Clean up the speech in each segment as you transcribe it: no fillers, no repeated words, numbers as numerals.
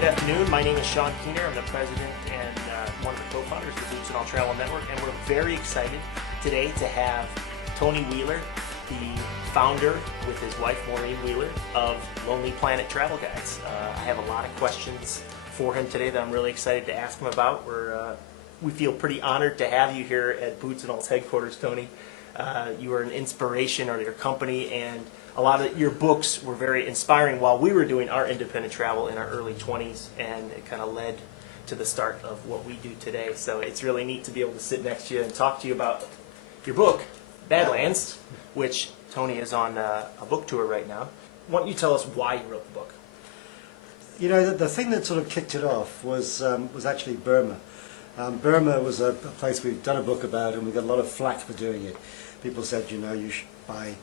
Good afternoon. My name is Sean Keener. I'm the president and one of the co-founders of the Bootsnall Travel Network, and we're very excited today to have Tony Wheeler, the founder with his wife Maureen Wheeler of Lonely Planet Travel Guides. I have a lot of questions for him today that I'm really excited to ask him about. We feel pretty honored to have you here at Bootsnall's headquarters, Tony. You are an inspiration, or your company, and a lot of your books were very inspiring while we were doing our independent travel in our early 20s, and it kind of led to the start of what we do today. So it's really neat to be able to sit next to you and talk to you about your book, Badlands, which Tony is on a book tour right now. Why don't you tell us why you wrote the book? You know, the thing that sort of kicked it off was actually Burma. Burma was a place we've done a book about, and we got a lot of flack for doing it. People said, you know, you should by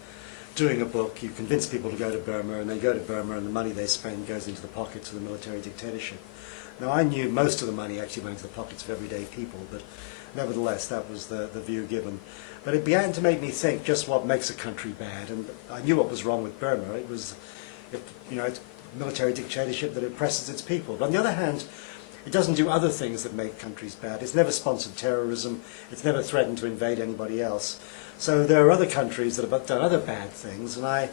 doing a book, you convince people to go to Burma, and they go to Burma, and the money they spend goes into the pockets of the military dictatorship. Now, I knew most of the money actually went into the pockets of everyday people, but nevertheless, that was the view given. But it began to make me think just what makes a country bad, and I knew what was wrong with Burma. It was, it's military dictatorship that oppresses its people. But on the other hand, it doesn't do other things that make countries bad. It's never sponsored terrorism. It's never threatened to invade anybody else. So there are other countries that have done other bad things, and I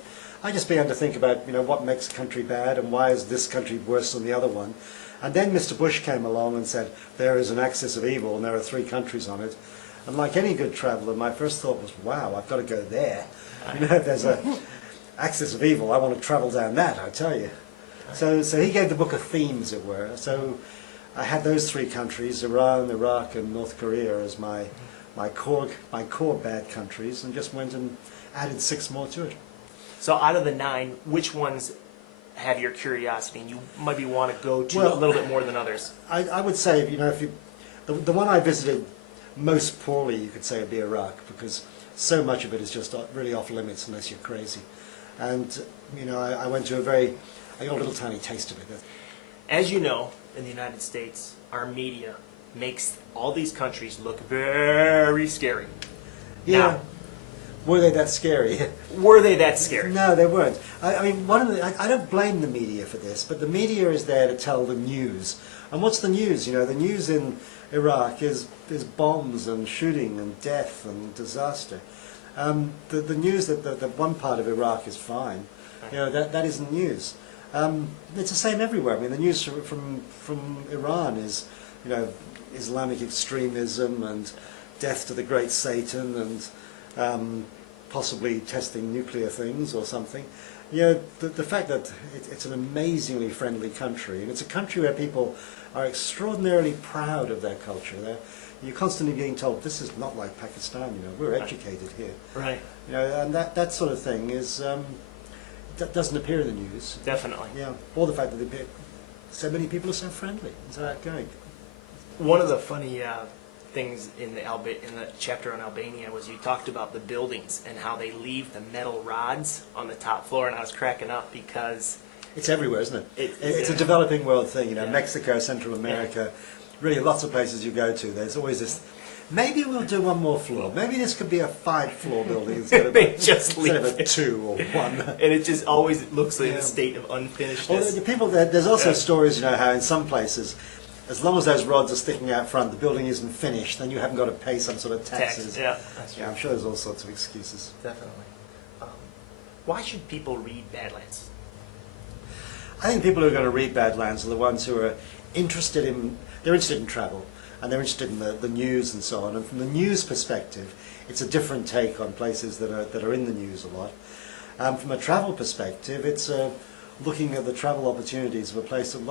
just began to think about, what makes a country bad and why is this country worse than the other one. And then Mr. Bush came along and said, there is an axis of evil and there are 3 countries on it. And like any good traveller, my first thought was, wow, I've got to go there. If there's an axis of evil, I want to travel down that, I tell you. So he gave the book a theme, as it were. So I had those 3 countries, Iran, Iraq and North Korea, as my core bad countries, and just went and added 6 more to it. So out of the 9, which ones have your curiosity and you maybe want to go to a little bit more than others? I would say, the one I visited most poorly, you could say, would be Iraq, because so much of it is just really off limits unless you're crazy. And I went to I got a little tiny taste of it. As you know, in the United States, our media makes all these countries look very scary. Yeah. Now, were they that scary? Were they that scary? No, they weren't. I mean, I don't blame the media for this, but the media is there to tell the news. And what's the news? The news in Iraq is bombs and shooting and death and disaster. The news that the one part of Iraq is fine, that isn't news. It's the same everywhere. I mean, the news from Iran is, Islamic extremism and death to the great Satan and possibly testing nuclear things or something. The fact that it's an amazingly friendly country, and it's a country where people are extraordinarily proud of their culture. You're constantly being told, this is not like Pakistan, we're educated here. Right. And that sort of thing is, that doesn't appear in the news. Definitely. Yeah, or the fact that so many people are so friendly. Is that going? One of the funny things in the chapter on Albania was you talked about the buildings and how they leave the metal rods on the top floor, and I was cracking up because it's everywhere, isn't it? It's a developing world thing, Yeah. Mexico, Central America, really lots of places you go to. There's always this, maybe we'll do 1 more floor. Maybe this could be a 5-floor building instead of a 2 or 1. And it just always looks like in a state of unfinishedness. Well, the people there's also stories, how in some places, as long as those rods are sticking out front, the building isn't finished, then you haven't got to pay some sort of taxes. Yeah, that's true. I'm sure there's all sorts of excuses. Definitely. Why should people read Badlands? I think people who are going to read Badlands are the ones who are interested in travel, and they're interested in the news and so on. And from the news perspective, it's a different take on places that are in the news a lot. From a travel perspective, it's looking at the travel opportunities of a place that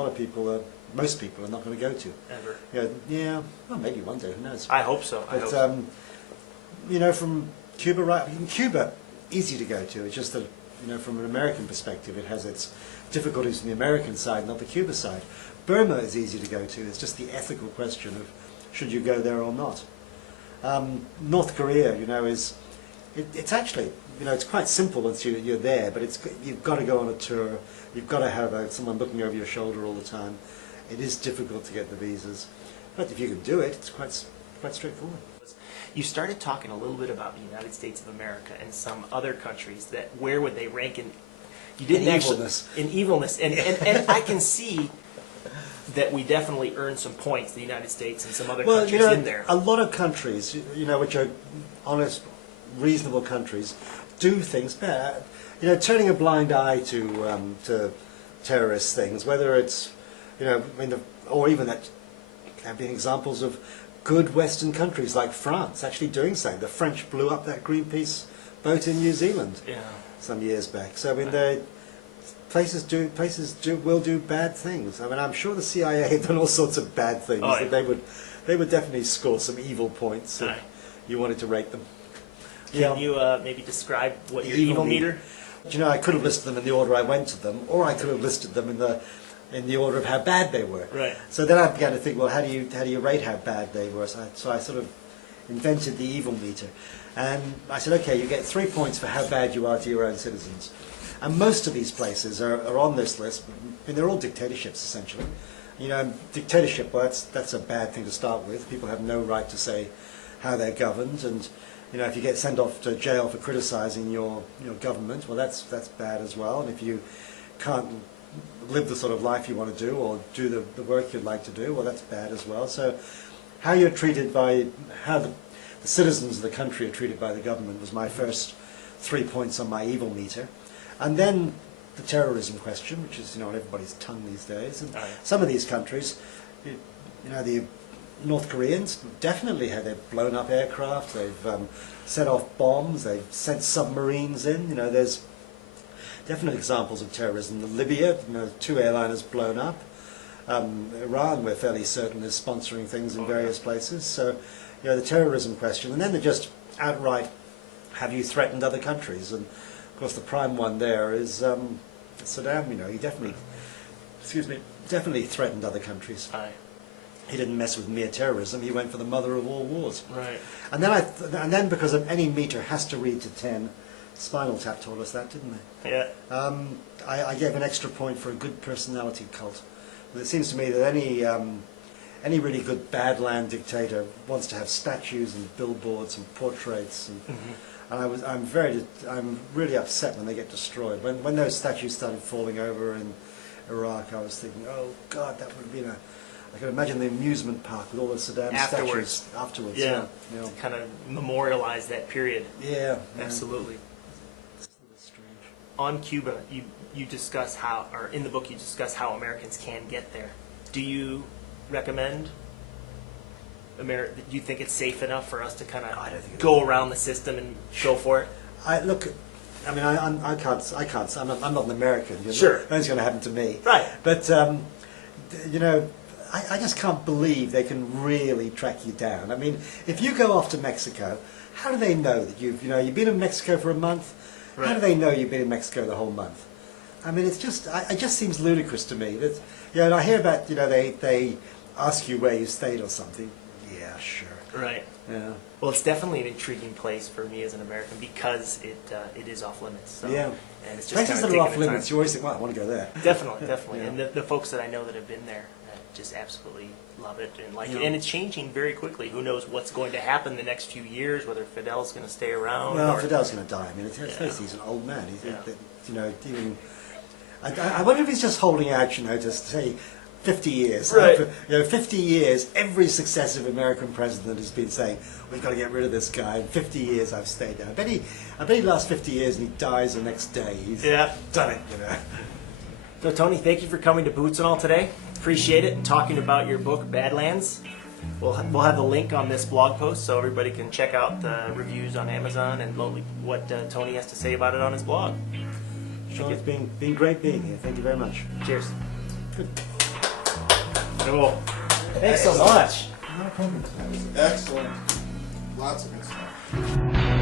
most people are not going to go to. Ever. Yeah. Well, maybe one day. Who knows? I hope so. But from Cuba, Cuba, easy to go to. It's just that from an American perspective, it has its difficulties from the American side, not the Cuba side. Burma is easy to go to. It's just the ethical question of should you go there or not. North Korea, it's actually, it's quite simple once you're there, but you've got to go on a tour. You've got to have someone looking over your shoulder all the time. It is difficult to get the visas, but if you can do it, it's quite straightforward. You started talking a little bit about the United States of America and some other countries. That where would they rank in? You didn't in actually evilness. In evilness, and I can see that we definitely earn some points, the United States and some other Well, countries you know, in there. a lot of countries, you know, which are honest, reasonable countries, do things bad. You know, turning a blind eye to terrorist things, whether it's, you know, I mean, or even that have been examples of good Western countries like France actually doing something. The French blew up that Greenpeace boat in New Zealand some years back. So I mean, places will do bad things. I mean, I'm sure the CIA have done all sorts of bad things that they would definitely score some evil points if you wanted to rate them. Can you maybe describe what your evil meter? You know, I could have listed them in the order I went to them, or I could have listed them in the order of how bad they were. Right. So then I began to think, well, how do you rate how bad they were? So I sort of invented the evil meter, and I said, okay, you get 3 points for how bad you are to your own citizens. And most of these places are on this list. I mean, they're all dictatorships essentially. You know, dictatorship, well, that's a bad thing to start with. People have no right to say how they're governed, and you know, if you get sent off to jail for criticising your government, well, that's bad as well. And if you can't live the sort of life you want to do or do the work you'd like to do, well, that's bad as well. So how you're treated by, how the citizens of the country are treated by the government was my first 3 points on my evil meter. And then the terrorism question, which is, you know, on everybody's tongue these days. And some of these countries, you know, the North Koreans definitely they've blown up aircraft, they've set off bombs, they've sent submarines in. You know, there's definite examples of terrorism. Libya, you know, 2 airliners blown up. Iran, we're fairly certain, is sponsoring things in various places. So, you know, the terrorism question, and then they're just outright, have you threatened other countries? And of course, the prime one there is Saddam. You know, he definitely threatened other countries. He didn't mess with mere terrorism. He went for the mother of all wars. Right. And then because of any meter has to read to 10, Spinal Tap told us that, didn't they? Yeah. I gave an extra point for a good personality cult. But it seems to me that any really good badland dictator wants to have statues and billboards and portraits, and I'm really upset when they get destroyed. When those statues started falling over in Iraq, I was thinking, oh God, that would have been I can imagine the amusement park with all the Saddam statues afterwards. Yeah. To kind of memorialize that period. Yeah. Absolutely. It's a little strange. On Cuba, you discuss how, or in the book you discuss how Americans can get there. Do you recommend do you think it's safe enough for us to kind of go around the system and go for it? I'm not an American. You know? Sure. Nothing's going to happen to me. Right. But, you know, I just can't believe they can really track you down. I mean, if you go off to Mexico, how do they know that you've been in Mexico for a month? Right. How do they know you've been in Mexico the whole month? I mean, it just seems ludicrous to me. That, you know, and I hear about, you know, they ask you where you stayed or something. Yeah, sure. Right. Yeah. Well, it's definitely an intriguing place for me as an American because it is off limits. So, yeah. And it's just places that are off limits, you always think, well, I want to go there. Definitely. Yeah. And the folks that I know that have been there just absolutely love it and like it. And it's changing very quickly. Who knows what's going to happen the next few years, whether Fidel's going to stay around. Well, Fidel's going to die. I mean, he's an old man. You know, even, I wonder if he's just holding out, you know, to say 50 years. Right. You know, 50 years, every successive American president has been saying, we've got to get rid of this guy. In 50 years, I've stayed there. I bet he lasts 50 years and he dies the next day. He's done it, you know. So, Tony, thank you for coming to Bootsnall today. Appreciate it, and talking about your book, Badlands. We'll have the link on this blog post so everybody can check out the reviews on Amazon and what Tony has to say about it on his blog. Sean, it's been great being here. Thank you very much. Cheers. Good. Cool. Thanks so much. No problem. That was excellent. Lots of good stuff.